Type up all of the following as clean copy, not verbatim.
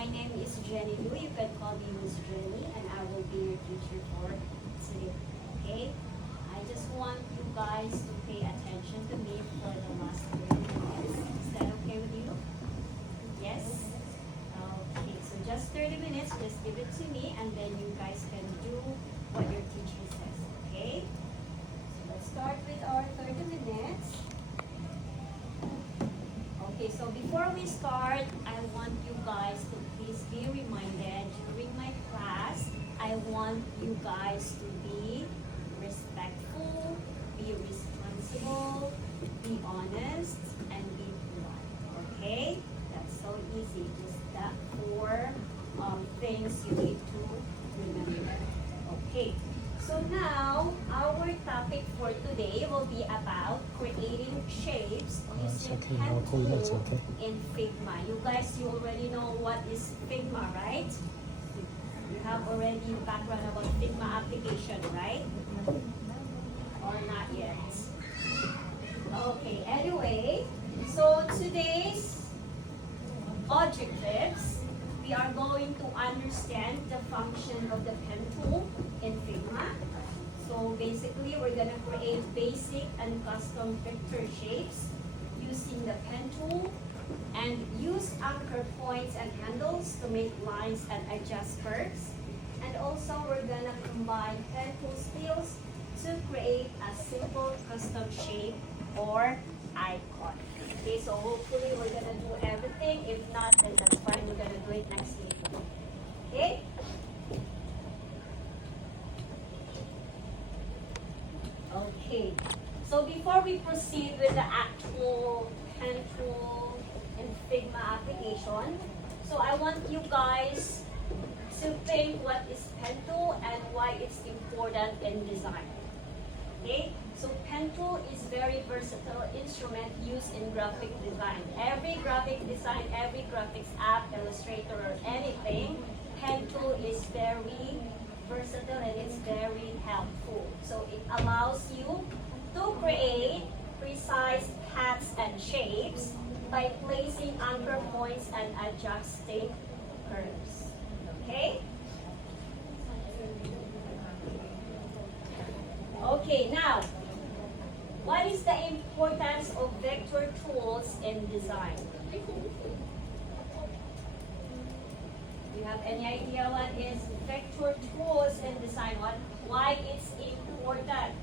my name is Jenny Lu. You can call me Miss Jenny, and I will be your teacher for today. Okay? I just want you guys to pay attention to me for the last 30 minutes. Is that okay with you? Yes? Okay, so just 30 minutes, just give it to me, and then you guys can do what your teacher says. Okay? So let's start with our 30 minutes. Okay, so before we start, I want you guys to please be reminded during my class, I want you guys to be respectful, be responsible, be honest, and be polite. Okay? That's so easy. Just that four things you need to remember. Okay. So now, our topic for today will be about creating shapes using pen tool in Figma. You guys, you already know what is Figma, right? You have already background about Figma application, right? Or not yet? Okay, anyway, so today's objectives, we are going to understand the function of the pen tool in Figma. So basically, we're gonna create basic and custom vector shapes using the pen tool and use anchor points and handles to make lines and adjust curves. And also, we're gonna combine pen tool skills to create a simple custom shape or icon. Okay, so hopefully we're gonna do everything. If not, then that's fine. We're gonna do it next week. Okay? Okay. So before we proceed with the actual pen tool and Figma application, so I want you guys to think what is pen tool and why it's important in design. Okay? So pen tool is very versatile instrument used in graphic design. Every graphic design, every graphics app, Illustrator or anything, pen tool is very versatile and it's very helpful. So it allows you to create precise paths and shapes by placing anchor points and adjusting curves. Okay? Okay, now, what is the importance of vector tools in design? Do you have any idea what is vector tools in design? Why it's important?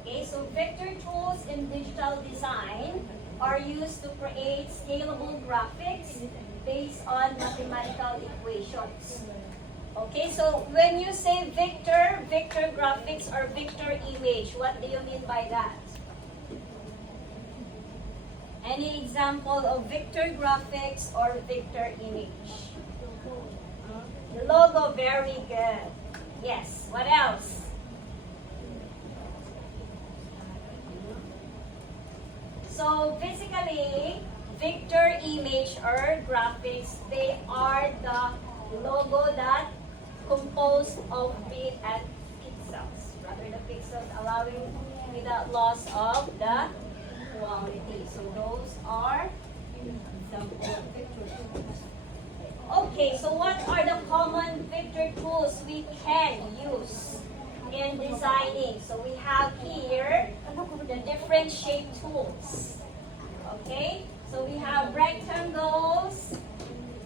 Okay, so vector tools in digital design are used to create scalable graphics based on mathematical equations. Okay, so when you say vector graphics or vector image, what do you mean by that? Any example of vector graphics or vector image? The logo, very good. Yes, what else? So basically, vector image or graphics, they are the logo that composed of bit and pixels. Rather the pixels allowing without loss of the quality. So those are example of vector tools. Okay, so what are the common vector tools we can use in designing? So we have here the different shape tools. Okay, so we have rectangles,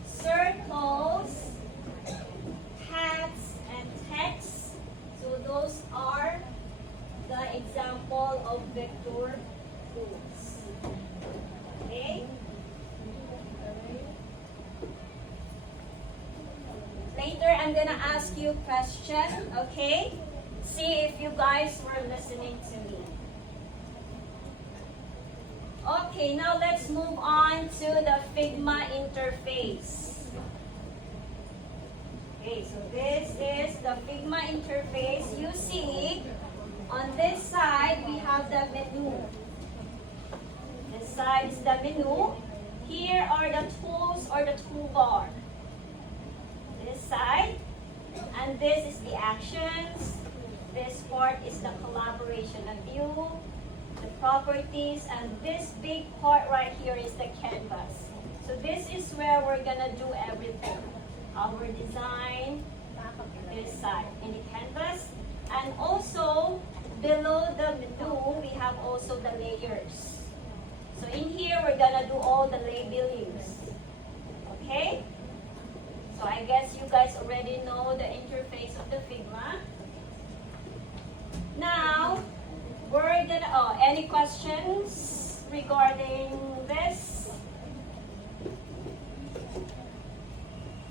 circles, hats, and text. So those are the example of vector tools. Okay? Later, I'm gonna ask you a question, okay? See if you guys were listening to me. Okay, now let's move on to the Figma interface. Okay, so this is the Figma interface. You see, on this side, we have the menu. This side is the menu. Here are the tools or the toolbar. This side, and this is the actions. This part is the collaboration and view, the properties, and this big part right here is the canvas. So this is is where we're gonna do everything. Our design this side in the canvas. And also, below the blue, we have also the layers. So in here, we're gonna do all the labelings. Okay? So I guess you guys already know the interface of the Figma. Now, we're gonna, any questions regarding this?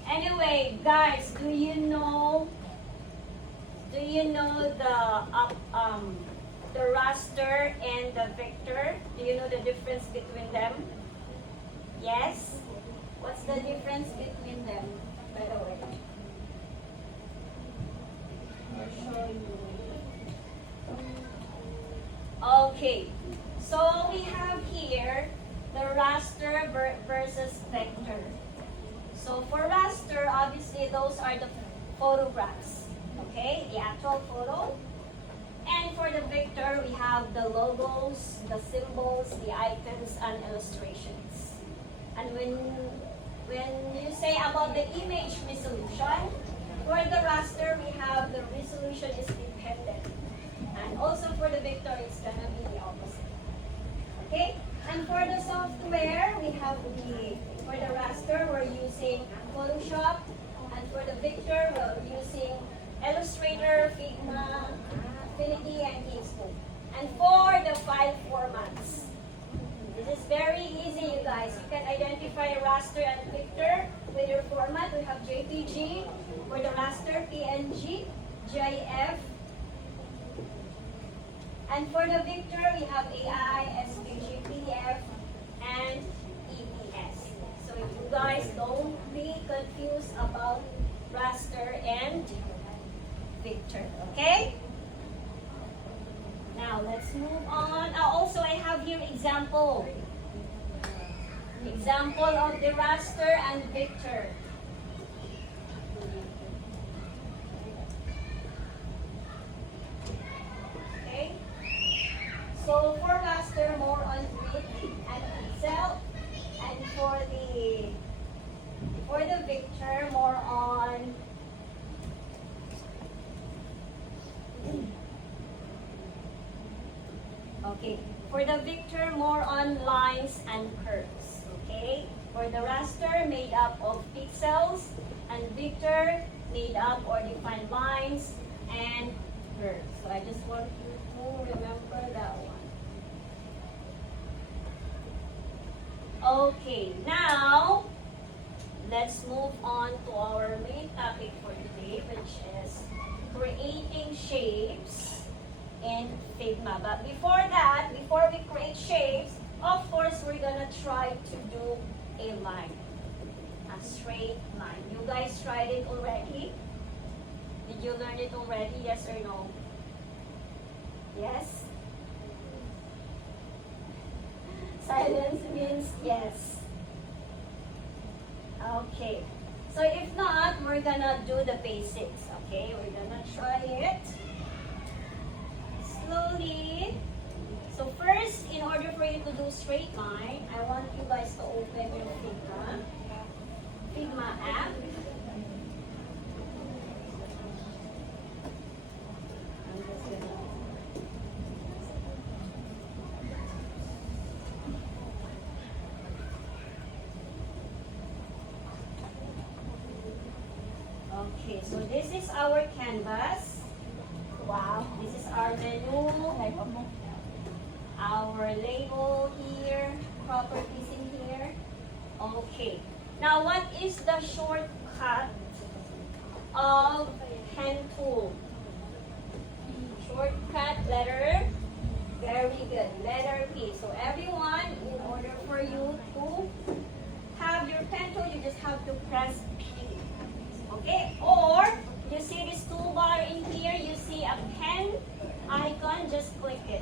Anyway, guys, do you know the raster and the vector? Do you know the difference between them? Yes? What's the difference between them, by the way? I'll show you. Okay, so we have here the raster versus vector. So for raster, obviously those are the photographs, okay, the actual photo. And for the vector, we have the logos, the symbols, the icons, and illustrations. And when you say about the image resolution, for the raster, we have the resolution is dependent. And also for the vector, it's gonna be the opposite. Okay? And for the software, we have for the raster, we're using Photoshop. And for the vector, we're using Illustrator, Figma, Affinity, and Inkscape. And for the file formats, this is very easy, you guys. You can identify raster and vector with your format. We have JPG for the raster, PNG, GIF. And for the vector, we have AI, SVG, PDF, and EPS. So you guys don't be confused about raster and vector, okay? Now let's move on. Also, I have here example. Example of the raster and vector. Okay. So for raster, more on grid and pixel, and for the vector, more on okay. For the vector, more on lines and curves. Okay. For the raster, made up of pixels, and vector, made up or defined lines and curves. So I just want you to remember that one. Okay, now let's move on to our main topic for today, which is creating shapes in Figma. But before that, before we create shapes, of course, we're gonna try to do a line, a straight line. You guys tried it already? Did you learn it already? Yes or no? Yes? Silence means yes. Okay. So if not, we're gonna do the basics. Okay, we're gonna try it slowly. So first, in order for you to do straight line, I want you guys to open your Figma app. I'm just gonna okay, so this is our canvas. Wow, this is our menu, our label here, properties in here. Okay, now what is the shortcut of pen tool? Shortcut letter, very good, letter P. So everyone, in order for you to have your pen tool, you just have to press P. Okay, or you see this toolbar in here, you see a pen icon, just click it.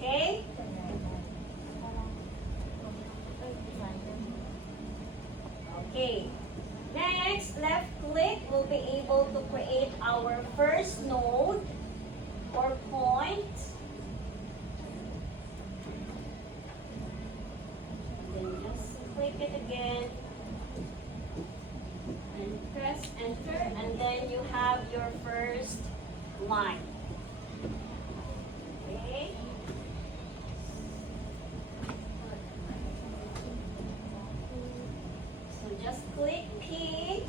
Okay? Okay. Next, left click will be able to create our first node or point. Then just click click it again. And press enter, and then you have your first line. Okay? So just click P.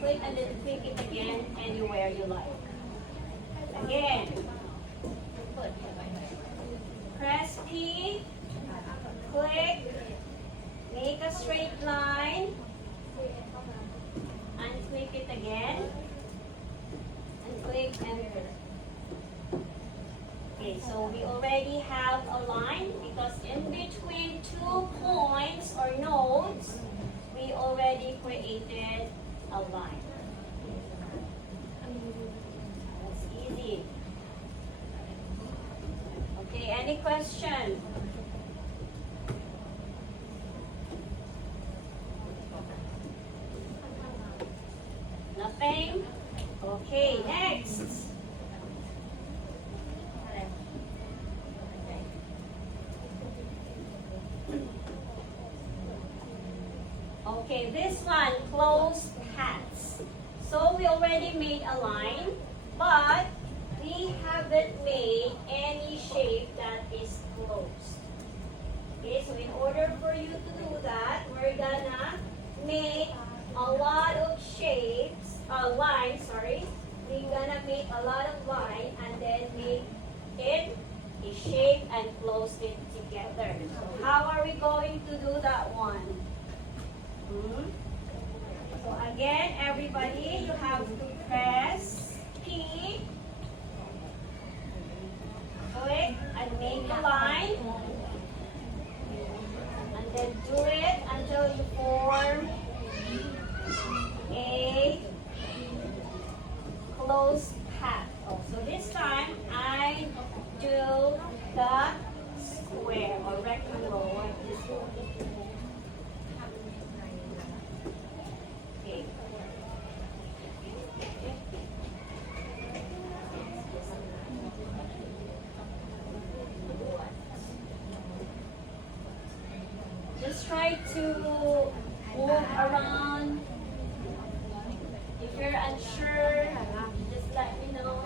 Click and then click it again anywhere you like. Again. Press P. Click. Make a straight line. And click it again. And click enter. Okay, so we already have a line because in between 2 points or nodes, we already created a line. That's easy. Okay, any question? Nothing? Okay, next. Okay, this one, closed paths. So we already made a line, but we haven't made any shape that is closed. Okay, so in order for you to do that, we're gonna make a lot of lines, sorry. We're gonna make a lot of line and then make it a shape and close it together. So how are we going to do that one? So again, everybody, you have to press P, click and make a line, and then do it until you form a closed path. So this time, I do the square or rectangle like this one. Okay. Just try to move around. If you're unsure, just let me know.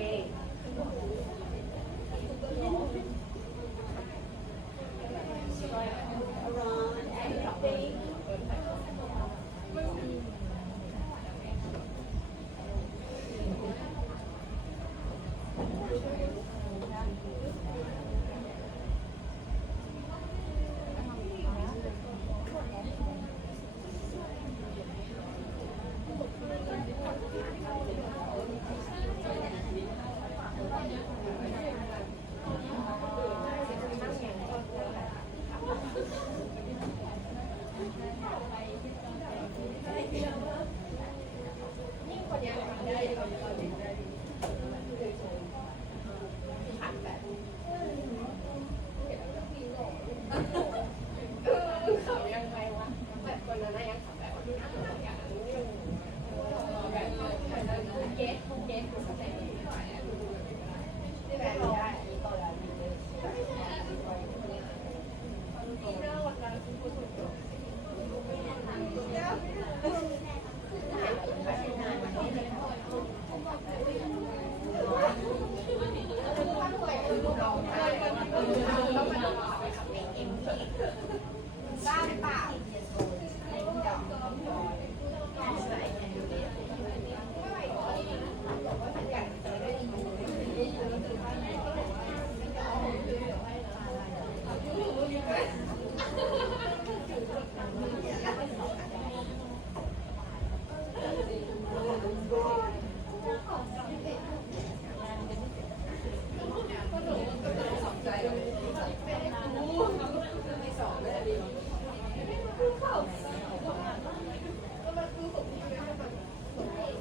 Okay. So I move around everything.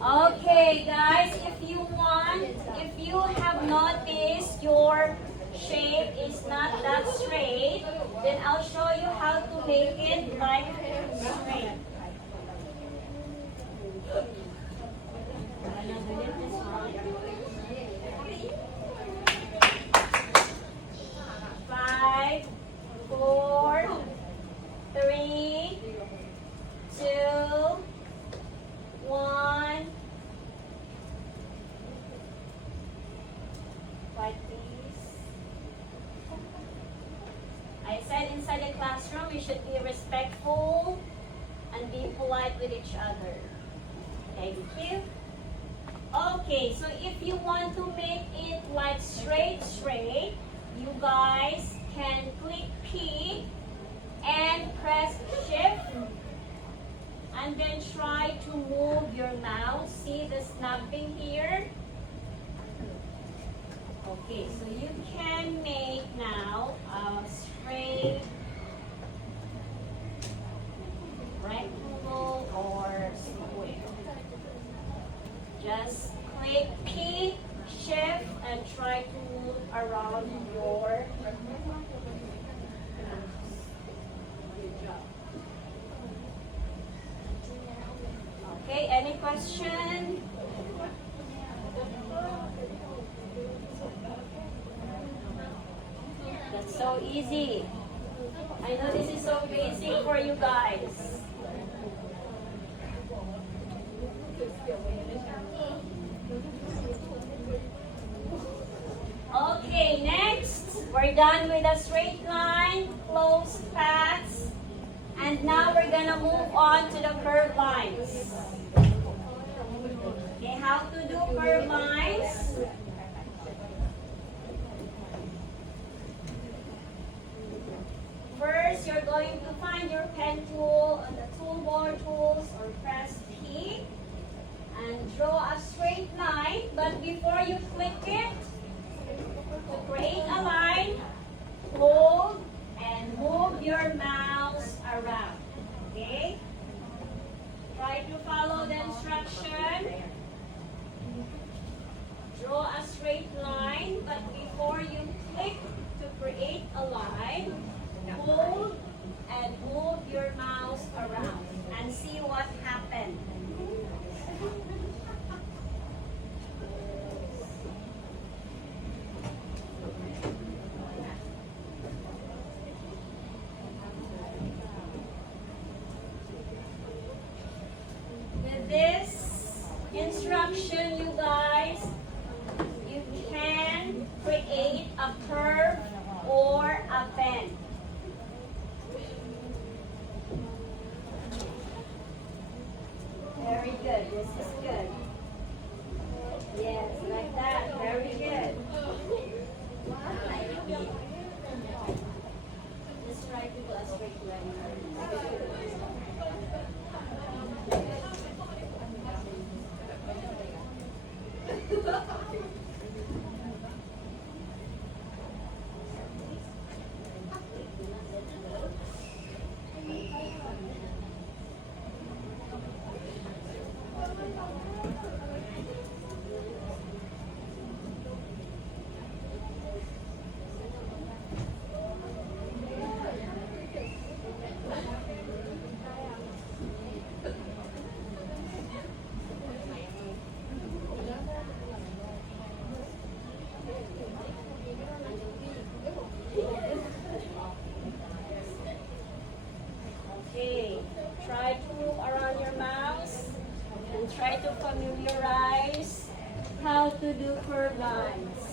Okay, guys, if you have noticed your shape is not that straight, then I'll show you how to make it like straight. Five, four, three, two, one. Quiet, please. I said inside the classroom we should be respectful and be polite with each other. Thank you. Okay, so if you want to make it like straight, you guys can click P and press Shift and then try to move your mouse. See the snapping here? Okay, so you can make now a straight rectangle or square. Just click P, Shift, and try to move around your Okay, any question? That's so easy. I know this is so basic for you guys. Okay, next, we're done with the straight line, closed paths, and now we're gonna move on to the curved lines. Okay, how to do curved lines? First, you're going to find your pen tool on the toolbar tools or press P and draw a straight line, but before you click it, to create a line, hold and move your mouse around. Okay? Try to follow the instruction. Draw a straight line, but before you click to create a line, hold and move your mouse around and see what happens. With this instruction, you guys, you can create a curve or a bend. Very good. This is good. Yes, like that. Very good. Just try to do a straight line. Okay, try to move around your mouse and try to familiarize how to do curved lines.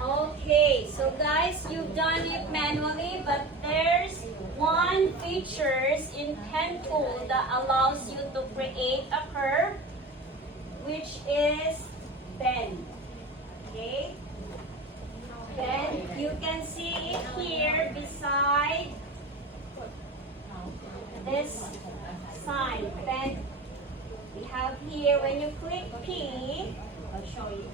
Okay, so guys, you've done it manually, but there's one features in pen tool that allows you to create a curve, which is bend. Okay? Then you can see it here beside this sign, bend. We have here, when you click P, I'll show you.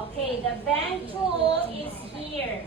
Okay, the band tool is here.